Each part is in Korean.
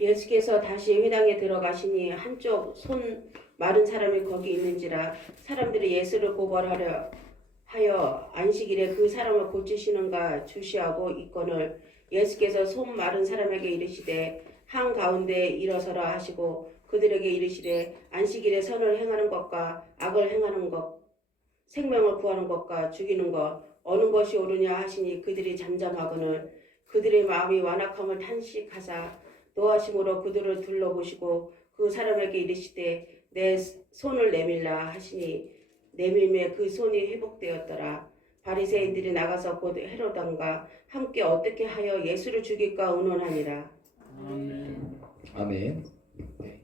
예수께서 다시 회당에 들어가시니 한쪽 손 마른 사람이 거기 있는지라 사람들이 예수를 고발하려 하여 안식일에 그 사람을 고치시는가 주시하고 있거늘 예수께서 손 마른 사람에게 이르시되 한 가운데 일어서라 하시고 그들에게 이르시되 안식일에 선을 행하는 것과 악을 행하는 것 생명을 구하는 것과 죽이는 것 어느 것이 옳으냐 하시니 그들이 잠잠하거늘 그들의 마음이 완악함을 탄식하사 노하심으로 그들을 둘러보시고 그 사람에게 이르시되 내 손을 내밀라 하시니 내밀매 그 손이 회복되었더라. 바리새인들이 나가서 곧 헤롯 왕과 함께 어떻게 하여 예수를 죽일까 의논하니라. 아멘. 아멘. 네,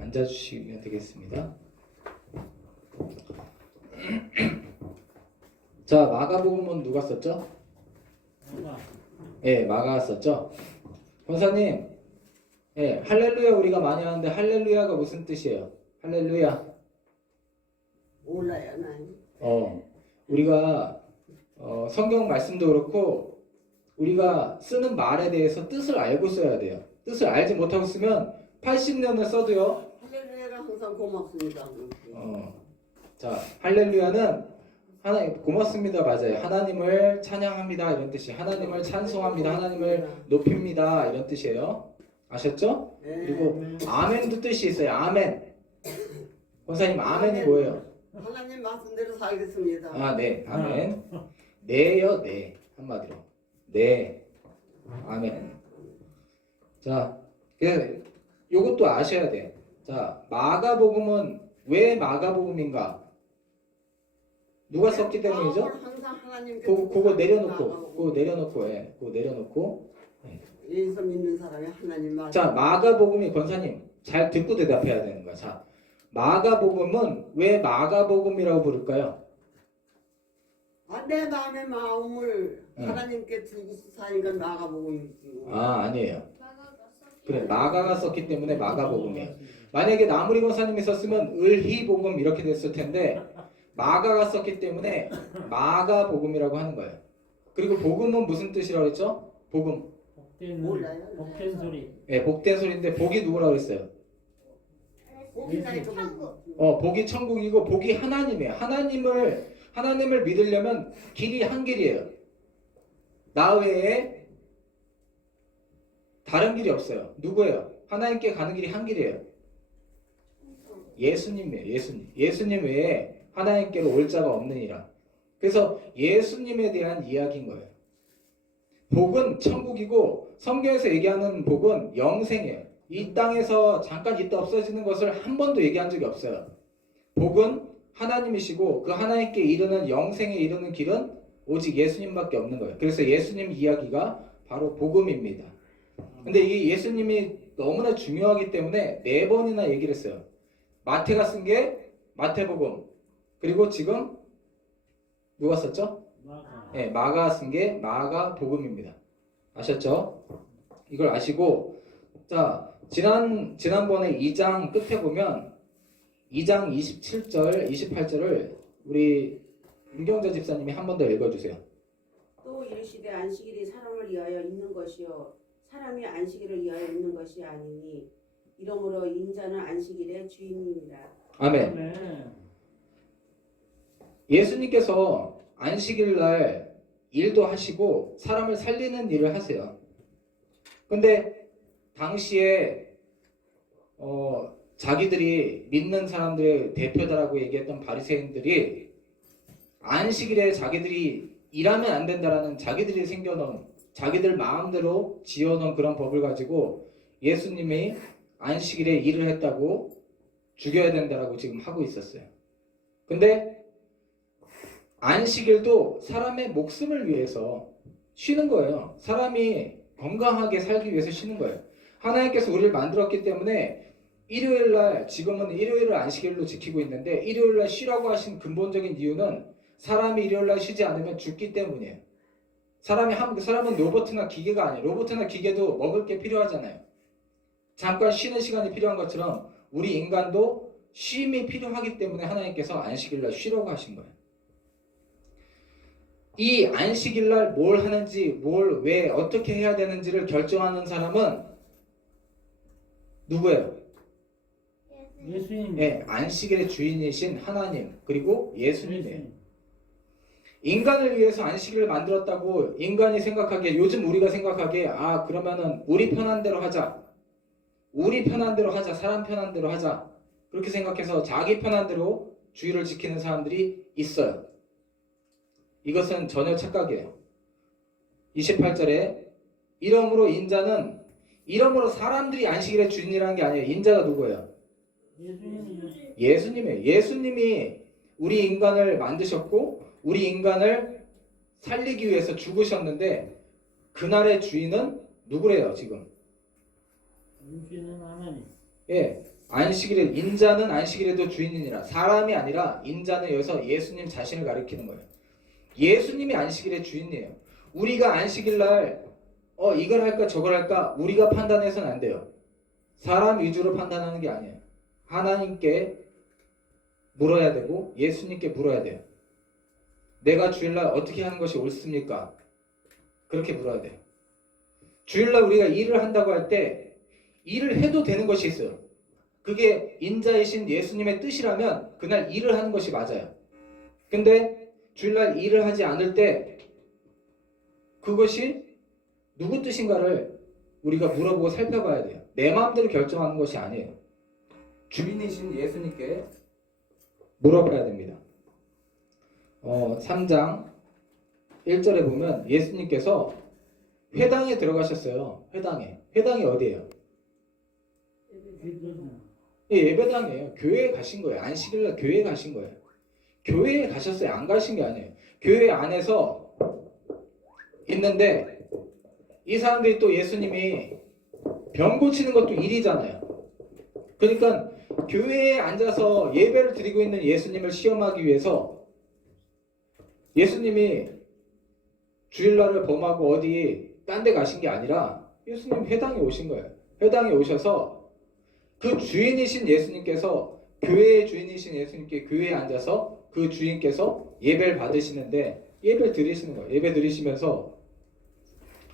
앉아주시면 되겠습니다. 자, 마가복음은 누가 썼죠? 예, 마가가 썼죠. 권사님, 예, 할렐루야 우리가 많이 하는데 할렐루야가 무슨 뜻이에요? 할렐루야. 몰라요, 난. 우리가 성경 말씀도 그렇고 우리가 쓰는 말에 대해서 뜻을 알고 써야 돼요. 뜻을 알지 못하고 쓰면 80년을 써도요. 할렐루야가 항상 고맙습니다. 자, 할렐루야는 하나님 고맙습니다. 맞아요. 하나님을 찬양합니다. 이런 뜻이 하나님을 찬송합니다. 하나님을 높입니다. 이런 뜻이에요. 아셨죠? 네. 그리고 아멘도 뜻이 있어요. 아멘. 권사님 아멘이 뭐예요? 하나님 말씀대로 살겠습니다. 아, 네. 아멘. 네요, 네. 한마디로. 네. 아멘. 자, 요것도 아셔야 돼. 자, 마가복음은 왜 마가복음인가? 누가 썼기 때문이죠? 항상 하나님께 그거 내려놓고, 예, 그거 내려놓고. 예수 믿는 사람이 하나님 말. 자, 마가복음이 권사님 잘 듣고 대답해야 되는 거야. 자, 마가복음은 왜 마가복음이라고 부를까요? 내 마음의 마음을 하나님께 두고 사니까 마가복음이지. 아, 아니에요. 그래, 마가가 썼기 때문에 마가복음이에요. 만약에 나무리 권사님이 썼으면 을희복음 이렇게 됐을 텐데 마가가 썼기 때문에 마가복음이라고 하는 거예요. 그리고 복음은 무슨 뜻이라고 했죠? 복음. 몰라요. 복된 소리. 예, 복된 소리인데 복이 누구라고 했어요? 복이 천국이고 복이 하나님이에요. 하나님을 믿으려면 길이 한 길이에요. 나 외에 다른 길이 없어요. 누구예요? 하나님께 가는 길이 한 길이에요. 예수님이에요. 예수님 외에 하나님께로 올 자가 없느니라. 그래서 예수님에 대한 이야기인 거예요. 복은 천국이고 성경에서 얘기하는 복은 영생이에요. 이 땅에서 잠깐 있다 없어지는 것을 한 번도 얘기한 적이 없어요. 복은 하나님이시고 그 하나님께 이르는 영생에 이르는 길은 오직 예수님밖에 없는 거예요. 그래서 예수님 이야기가 바로 복음입니다. 근데 이 예수님이 너무나 중요하기 때문에 4번이나 얘기를 했어요. 마태가 쓴 게 마태복음, 그리고 지금 누가 썼죠? 네, 마가 쓴 게 마가복음입니다. 아셨죠? 이걸 아시고, 자, 지난번에 2장 끝에 보면 2장 27절, 28절을 우리 윤경자 집사님이 한 번 더 읽어주세요. 또 이르시되 안식일이 사람을 위하여 있는 것이요 사람이 안식일을 위하여 있는 것이 아니니 이러므로 인자는 안식일의 주인이니라. 아멘. 예수님께서 안식일 날 일도 하시고 사람을 살리는 일을 하세요. 근데 당시에 자기들이 믿는 사람들의 대표다라고 얘기했던 바리새인들이 안식일에 자기들이 일하면 안 된다라는 자기들이 생겨놓은 자기들 마음대로 지어놓은 그런 법을 가지고 예수님이 안식일에 일을 했다고 죽여야 된다라고 지금 하고 있었어요. 근데 안식일도 사람의 목숨을 위해서 쉬는 거예요. 사람이 건강하게 살기 위해서 쉬는 거예요. 하나님께서 우리를 만들었기 때문에 일요일날, 지금은 일요일을 안식일로 지키고 있는데 일요일날 쉬라고 하신 근본적인 이유는 사람이 일요일날 쉬지 않으면 죽기 때문이에요. 사람은 로봇이나 기계가 아니에요. 로봇이나 기계도 먹을 게 필요하잖아요. 잠깐 쉬는 시간이 필요한 것처럼 우리 인간도 쉼이 필요하기 때문에 하나님께서 안식일날 쉬라고 하신 거예요. 이 안식일날 뭘 하는지, 왜, 어떻게 해야 되는지를 결정하는 사람은 누구예요? 예수님. 예, 안식일의 주인이신 하나님 그리고 예수님이에요. 인간을 위해서 안식일을 만들었다고 인간이 생각하기에 요즘 우리가 생각하기에 아 그러면은 우리 편한 대로 하자. 우리 편한 대로 하자. 사람 편한 대로 하자. 그렇게 생각해서 자기 편한 대로 주의를 지키는 사람들이 있어요. 이것은 전혀 착각이에요. 28절에 이러므로 사람들이 안식일의 주인이라는 게 아니에요. 인자가 누구예요? 예수님이요. 예수님이에요. 예수님이 우리 인간을 만드셨고 우리 인간을 살리기 위해서 죽으셨는데 그날의 주인은 누구래요 지금? 주인은 하나님. 예, 인자는 안식일에도 주인이니라. 사람이 아니라 인자는 여기서 예수님 자신을 가리키는 거예요. 예수님이 안식일의 주인이에요. 우리가 안식일날 이걸 할까 저걸 할까 우리가 판단해서는 안 돼요. 사람 위주로 판단하는 게 아니에요. 하나님께 물어야 되고 예수님께 물어야 돼요. 내가 주일날 어떻게 하는 것이 옳습니까? 그렇게 물어야 돼요. 주일날 우리가 일을 한다고 할 때 일을 해도 되는 것이 있어요. 그게 인자이신 예수님의 뜻이라면 그날 일을 하는 것이 맞아요. 근데 주일날 일을 하지 않을 때 그것이 누구 뜻인가를 우리가 물어보고 살펴봐야 돼요. 내 마음대로 결정하는 것이 아니에요. 주인이신 예수님께 물어봐야 됩니다. 3장 1절에 보면 예수님께서 회당에 들어가셨어요. 회당이 어디예요? 예, 예배당이에요. 교회에 가신 거예요. 안식일날 교회에 가신 거예요. 교회에 가셨어요. 안 가신 게 아니에요. 교회 안에서 있는데 이 사람들이 또 예수님이 병 고치는 것도 일이잖아요. 그러니까 교회에 앉아서 예배를 드리고 있는 예수님을 시험하기 위해서 예수님이 주일날을 범하고 어디 딴 데 가신 게 아니라 예수님 회당에 오신 거예요. 회당에 오셔서 그 주인이신 예수님께서 교회의 주인이신 예수님께 교회에 앉아서 그 주인께서 예배를 받으시는데 예배를 드리시는 거예요. 예배 드리시면서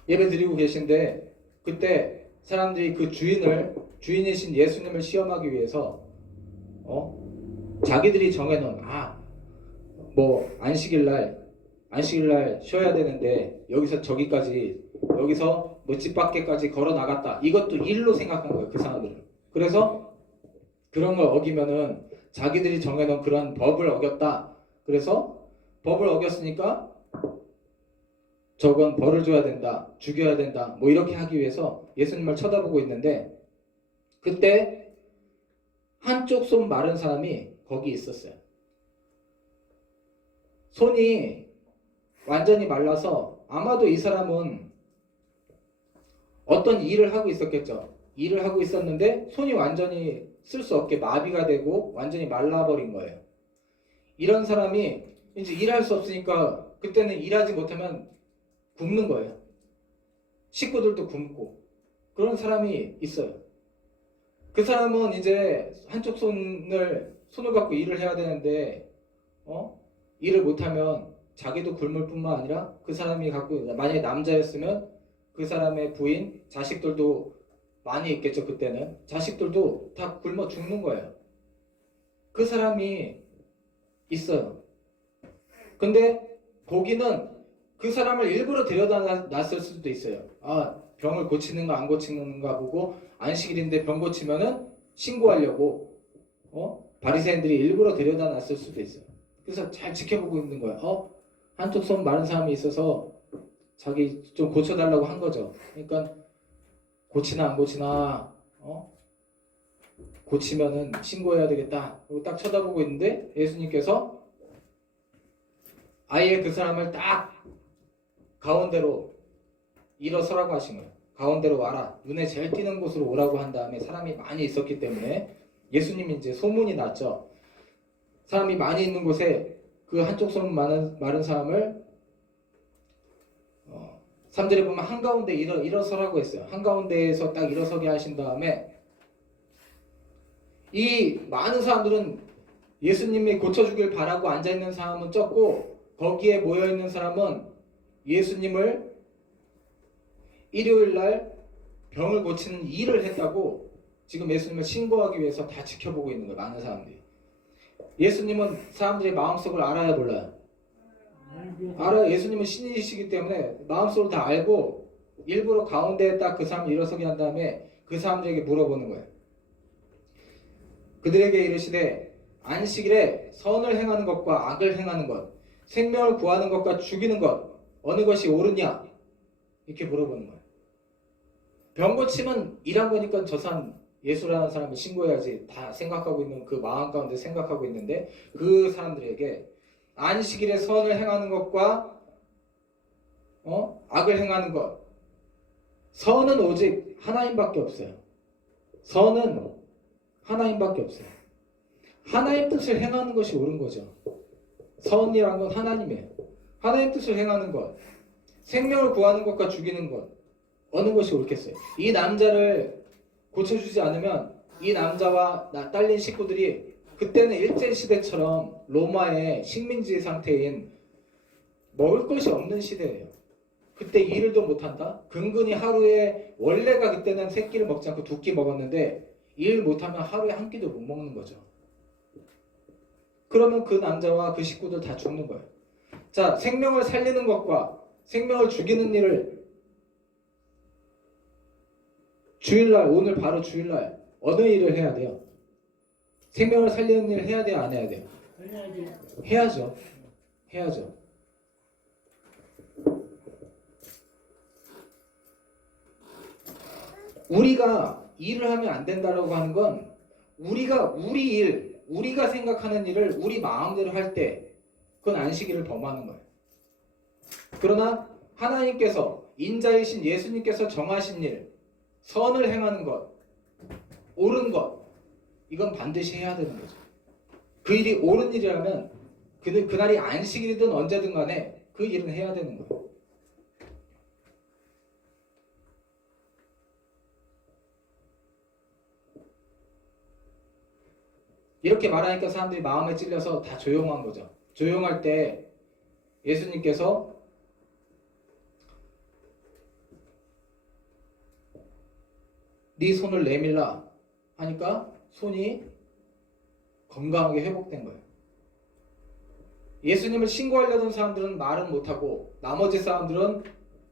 예배 드리고 계신데 그때 사람들이 그 주인이신 예수님을 시험하기 위해서 자기들이 정해놓은 안식일날 쉬어야 되는데 여기서 저기까지 여기서 뭐 집 밖에까지 걸어 나갔다. 이것도 일로 생각한 거예요. 그 사람들은. 그래서 그런 걸 어기면은 자기들이 정해놓은 그런 법을 어겼다. 그래서 법을 어겼으니까 저건 벌을 줘야 된다. 죽여야 된다. 뭐 이렇게 하기 위해서 예수님을 쳐다보고 있는데 그때 한쪽 손 마른 사람이 거기 있었어요. 손이 완전히 말라서 아마도 이 사람은 어떤 일을 하고 있었겠죠. 일을 하고 있었는데 손이 완전히 쓸 수 없게 마비가 되고 완전히 말라버린 거예요. 이런 사람이 이제 일할 수 없으니까 그때는 일하지 못하면 굶는 거예요. 식구들도 굶고 그런 사람이 있어요. 그 사람은 이제 한쪽 손을 갖고 일을 해야 되는데 일을 못하면 자기도 굶을 뿐만 아니라 그 사람이 갖고 만약에 남자였으면 그 사람의 부인, 자식들도 많이 있겠죠. 그때는 자식들도 다 굶어 죽는 거예요. 그 사람이 있어요. 근데 거기는 그 사람을 일부러 데려다 놨을 수도 있어요. 병을 고치는가 안 고치는가 보고 안식일인데 병 고치면은 신고하려고 바리새인들이 일부러 데려다 놨을 수도 있어요. 그래서 잘 지켜보고 있는 거예요. 한쪽 손 마른 사람이 있어서 자기 좀 고쳐달라고 한 거죠. 그러니까 고치나 안 고치나 고치면은 신고해야 되겠다. 그리고 딱 쳐다보고 있는데 예수님께서 아예 그 사람을 딱 가운데로 일어서라고 하신 거예요. 가운데로 와라. 눈에 제일 띄는 곳으로 오라고 한 다음에 사람이 많이 있었기 때문에 예수님이 이제 소문이 났죠. 사람이 많이 있는 곳에 그 한쪽 손 마른 사람을 3절에 보면 한가운데 일어서라고 했어요. 한가운데에서 딱 일어서게 하신 다음에 이 많은 사람들은 예수님이 고쳐주길 바라고 앉아있는 사람은 적고 거기에 모여있는 사람은 예수님을 일요일날 병을 고치는 일을 했다고 지금 예수님을 신고하기 위해서 다 지켜보고 있는 거예요. 많은 사람들이. 예수님은 사람들의 마음속을 알아야 몰라요. 알아요. 예수님은 신이시기 때문에 마음속을 다 알고 일부러 가운데에 딱 그 사람을 일어서게 한 다음에 그 사람들에게 물어보는 거예요. 그들에게 이르시되 안식일에 선을 행하는 것과 악을 행하는 것, 생명을 구하는 것과 죽이는 것 어느 것이 옳으냐? 이렇게 물어보는 거예요. 병 고침은 일한 거니까 저 사람 예수라는 사람을 신고해야지 다 생각하고 있는 그 마음 가운데 생각하고 있는데 그 사람들에게 안식일에 선을 행하는 것과 악을 행하는 것, 선은 오직 하나님밖에 없어요. 선은 하나님밖에 없어요. 하나님 뜻을 행하는 것이 옳은 거죠. 선이란 건 하나님이에요. 하나님 뜻을 행하는 것, 생명을 구하는 것과 죽이는 것 어느 것이 옳겠어요? 이 남자를 고쳐주지 않으면 이 남자와 딸린 식구들이 그때는 일제시대처럼 로마의 식민지 상태인 먹을 것이 없는 시대예요. 그때 일을도 못한다? 근근히 하루에 원래가 그때는 세 끼를 먹지 않고 두 끼 먹었는데 일 못하면 하루에 한 끼도 못 먹는 거죠. 그러면 그 남자와 그 식구들 다 죽는 거예요. 자, 생명을 살리는 것과 생명을 죽이는 일을 주일날, 오늘 바로 주일날 어느 일을 해야 돼요? 생명을 살리는 일을 해야 돼요? 안 해야 돼요? 해야죠. 해야죠. 우리가 일을 하면 안 된다라고 하는 건 우리가 우리 일, 우리가 생각하는 일을 우리 마음대로 할 때 그건 안식일을 범하는 거예요. 그러나 하나님께서 인자이신 예수님께서 정하신 일, 선을 행하는 것, 옳은 것, 이건 반드시 해야 되는 거죠. 그 일이 옳은 일이라면 그날이 안식일이든 언제든 간에 그 일은 해야 되는 거예요. 이렇게 말하니까 사람들이 마음에 찔려서 다 조용한 거죠. 조용할 때 예수님께서 네 손을 내밀라 하니까 손이 건강하게 회복된 거예요. 예수님을 신고하려던 사람들은 말은 못하고 나머지 사람들은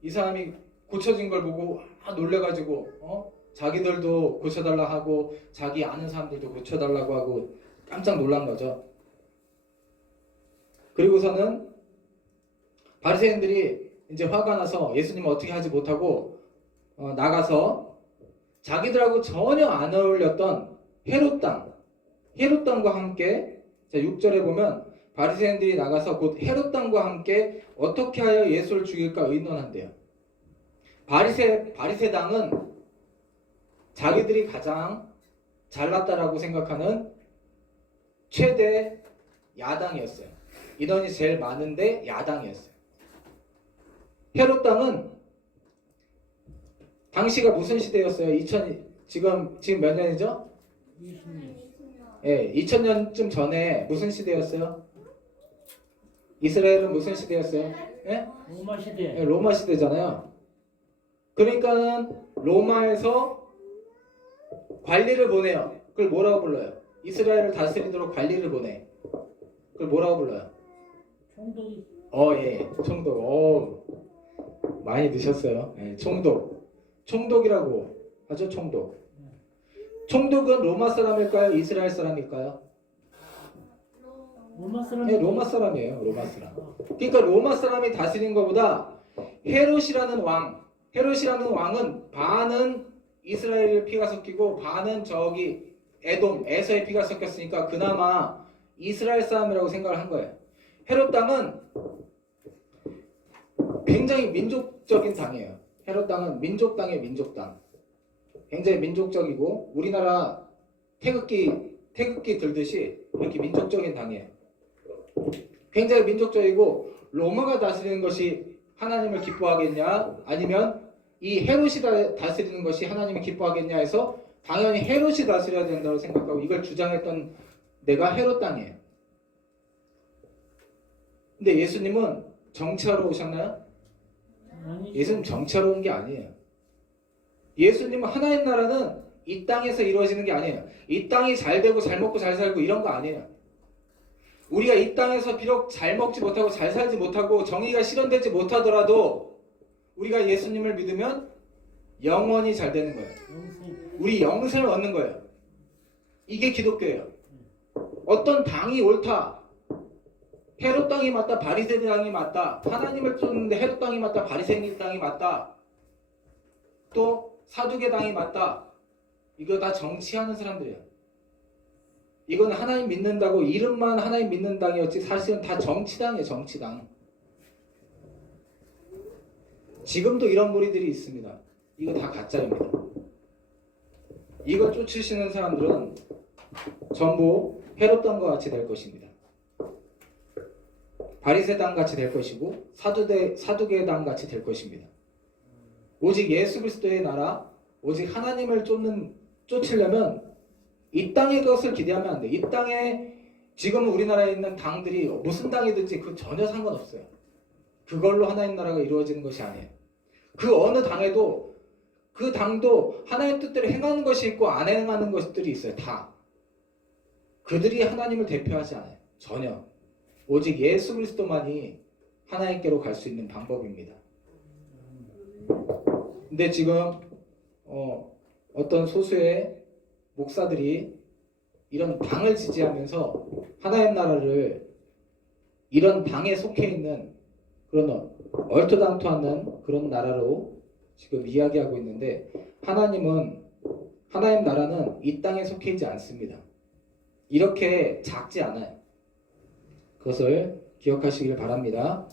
이 사람이 고쳐진 걸 보고 놀래가지고 자기들도 고쳐달라 하고 자기 아는 사람들도 고쳐달라고 하고 깜짝 놀란 거죠. 그리고서는 바리새인들이 이제 화가 나서 예수님을 어떻게 하지 못하고 나가서 자기들하고 전혀 안 어울렸던 헤롯 당과 함께 6절에 보면 바리새인들이 나가서 곧 헤롯 당과 함께 어떻게 하여 예수를 죽일까 의논한대요. 바리새 당은 자기들이 가장 잘났다라고 생각하는 최대 야당이었어요. 인원이 제일 많은데 야당이었어요. 헤롯 당은 당시가 무슨 시대였어요? 지금 몇 년이죠? 20년. 예, 2000년쯤 전에 무슨 시대였어요? 이스라엘은 무슨 시대였어요? 예? 로마 시대. 예, 로마 시대잖아요. 그러니까는 로마에서 관리를 보내요. 그걸 뭐라고 불러요? 이스라엘을 다스리도록 관리를 보내. 그걸 뭐라고 불러요? 총독이. 예, 총독. 많이 드셨어요. 예, 총독이라고 하죠. 총독은 로마 사람일까요? 이스라엘 사람일까요? 로마 사람. 네, 로마 사람이에요. 로마 사람. 그러니까 로마 사람이 다스린 것보다 헤롯이라는 왕은 반은 이스라엘 피가 섞이고 반은 저기 에서의 피가 섞였으니까 그나마 이스라엘 사람이라고 생각을 한 거예요. 헤롯 당은 굉장히 민족적인 당이에요. 헤롯 당은 민족당이에요. 민족당. 굉장히 민족적이고 우리나라 태극기 들듯이 이렇게 민족적인 당이에요. 굉장히 민족적이고 로마가 다스리는 것이 하나님을 기뻐하겠냐 아니면 이 헤롯이 다스리는 것이 하나님을 기뻐하겠냐 해서 당연히 헤롯이 다스려야 된다고 생각하고 이걸 주장했던 내가 헤롯 당이에요. 근데 예수님은 정치하러 오셨나요? 예수님 정치하러 온 게 아니에요. 예수님은 하나님 나라는 이 땅에서 이루어지는 게 아니에요. 이 땅이 잘 되고 잘 먹고 잘 살고 이런 거 아니에요. 우리가 이 땅에서 비록 잘 먹지 못하고 잘 살지 못하고 정의가 실현되지 못하더라도 우리가 예수님을 믿으면 영원히 잘 되는 거예요. 영생. 우리 영생을 얻는 거예요. 이게 기독교예요. 어떤 당이 옳다. 헤롯 당이 맞다. 바리새 당이 맞다. 하나님을 쫓는데 헤롯 당이 맞다. 바리새 당이 맞다. 또 사두개 당이 맞다. 이거 다 정치하는 사람들이에요. 이건 하나님 믿는다고 이름만 하나님 믿는 당이었지 사실은 다 정치당이에요. 정치당. 지금도 이런 무리들이 있습니다. 이거 다 가짜입니다. 이거 쫓으시는 사람들은 전부 헤롯당과 같이 될 것입니다. 바리새당 같이 될 것이고 사두개당 같이 될 것입니다. 오직 예수 그리스도의 나라, 오직 하나님을 쫓으려면 이 땅의 것을 기대하면 안 돼. 이 땅에 지금 우리나라에 있는 당들이 무슨 당이든지 그 전혀 상관없어요. 그걸로 하나님 나라가 이루어지는 것이 아니에요. 그 어느 당에도 그 당도 하나님 뜻대로 행하는 것이 있고 안 행하는 것들이 있어요. 다. 그들이 하나님을 대표하지 않아요. 전혀. 오직 예수 그리스도만이 하나님께로 갈 수 있는 방법입니다. 근데 지금 어떤 소수의 목사들이 이런 당을 지지하면서 하나님 나라를 이런 당에 속해 있는 그런 얼토당토하는 그런 나라로 지금 이야기하고 있는데 하나님 나라는 이 땅에 속해 있지 않습니다. 이렇게 작지 않아요. 그것을 기억하시길 바랍니다.